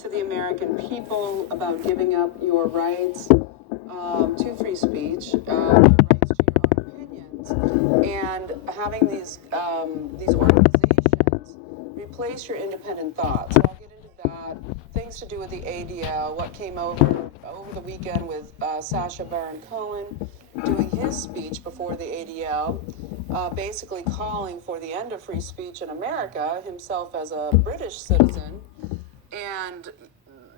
to the American people about giving up your rights to free speech, your rights to your own opinions, and having these organizations replace your independent thoughts. So I'll get into that. Things to do with the ADL, what came over the weekend with Sacha Baron Cohen doing his speech before the ADL, basically calling for the end of free speech in America, himself as a British citizen. And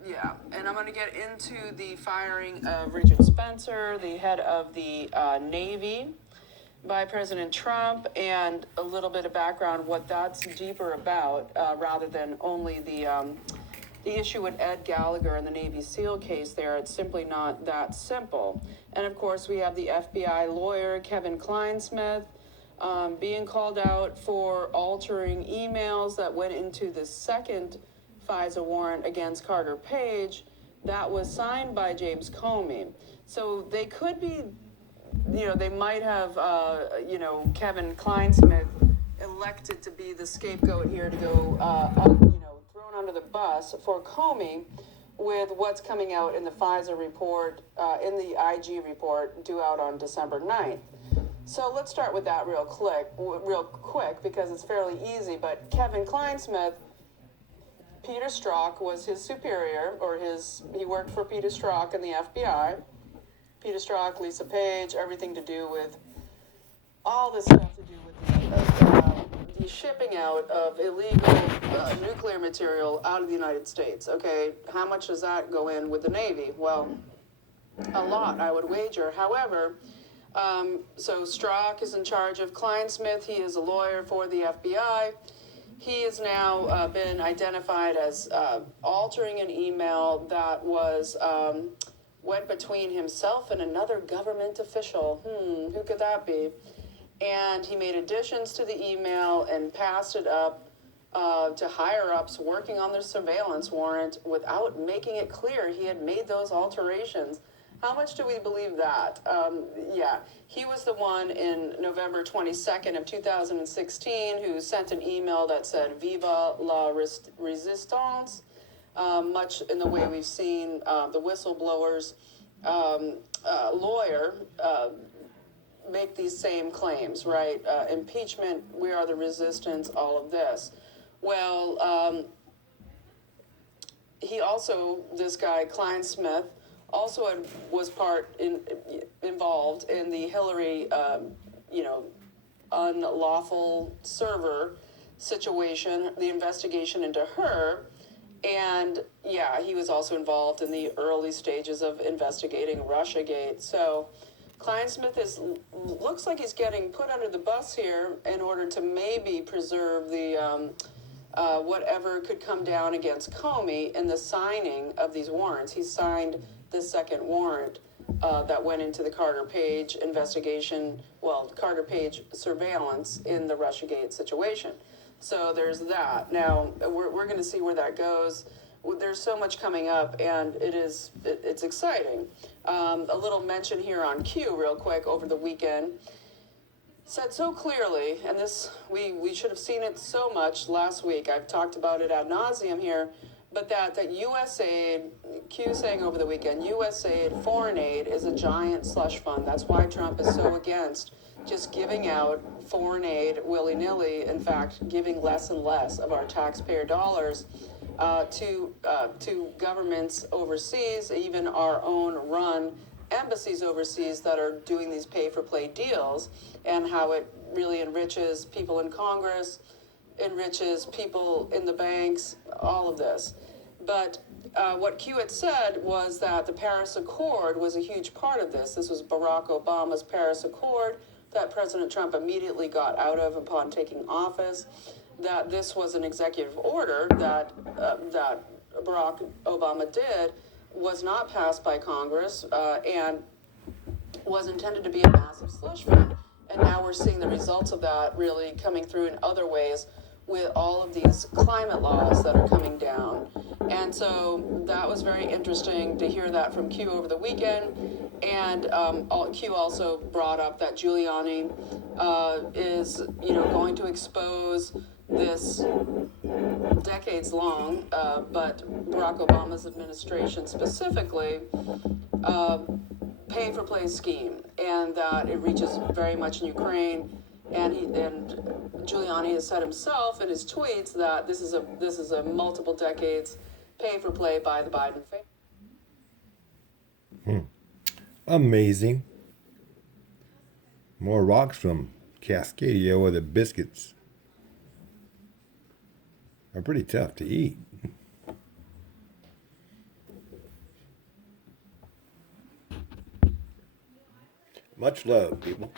yeah, and I'm going to get into the firing of Richard Spencer, the head of the Navy, by President Trump, and a little bit of background what that's deeper about, rather than only the issue with Ed Gallagher and the Navy SEAL case there. It's simply not that simple. And of course, we have the FBI lawyer, Kevin Kleinsmith, being called out for altering emails that went into the second FISA warrant against Carter Page that was signed by James Comey. So they could be, they might have, Kevin Kleinsmith elected to be the scapegoat here to go, thrown under the bus for Comey with what's coming out in the FISA report, in the IG report due out on December 9th. So let's start with that real quick, because it's fairly easy. But Kevin Kleinsmith, Peter Strzok was his superior, he worked for Peter Strzok in the FBI. Peter Strzok, Lisa Page, everything to do with all this stuff to do with the shipping out of illegal nuclear material out of the United States. Okay, how much does that go in with the Navy? Well, a lot, I would wager. However, so Strzok is in charge of Kleinsmith. He is a lawyer for the FBI. He has now been identified as altering an email that was went between himself and another government official. Who could that be? And he made additions to the email and passed it up to higher-ups working on the surveillance warrant without making it clear he had made those alterations. How much do we believe that? He was the one in November 22nd of 2016 who sent an email that said, "Viva la resistance," much in the way we've seen the whistleblower's lawyer make these same claims, right? Impeachment, we are the resistance, all of this. Well, he also, this guy, Kleinsmith, also was involved in the Hillary, unlawful server situation, the investigation into her. And yeah, he was also involved in the early stages of investigating Russiagate. So Kleinsmith looks like he's getting put under the bus here in order to maybe preserve the whatever could come down against Comey in the signing of these warrants. He signed the second warrant that went into the Carter Page investigation, Carter Page surveillance in the Russiagate situation. So there's that. Now, we're going to see where that goes. There's so much coming up, and it's exciting. A little mention here on Q real quick over the weekend. Said so clearly, and this, we should have seen it so much last week. I've talked about it ad nauseum here, but that USAID, Q saying over the weekend, USAID, foreign aid is a giant slush fund. That's why Trump is so against just giving out foreign aid willy-nilly. In fact, giving less and less of our taxpayer dollars to governments overseas, even our own run embassies overseas that are doing these pay-for-play deals, and how it really enriches people in Congress, enriches people in the banks, all of this. But what Q had said was that the Paris Accord was a huge part of this. This was Barack Obama's Paris Accord that President Trump immediately got out of upon taking office, that this was an executive order that Barack Obama did, was not passed by Congress, and was intended to be a massive slush fund. And now we're seeing the results of that really coming through in other ways with all of these climate laws that are coming down. And so that was very interesting to hear that from Q over the weekend. And Q also brought up that Giuliani is, going to expose this decades long, but Barack Obama's administration specifically, pay for play scheme, and that it reaches very much in Ukraine. And Giuliani has said himself in his tweets that this is a multiple decades pay for play by the Biden family. Amazing. More rocks from Cascadia, where the biscuits are pretty tough to eat. Much love, people.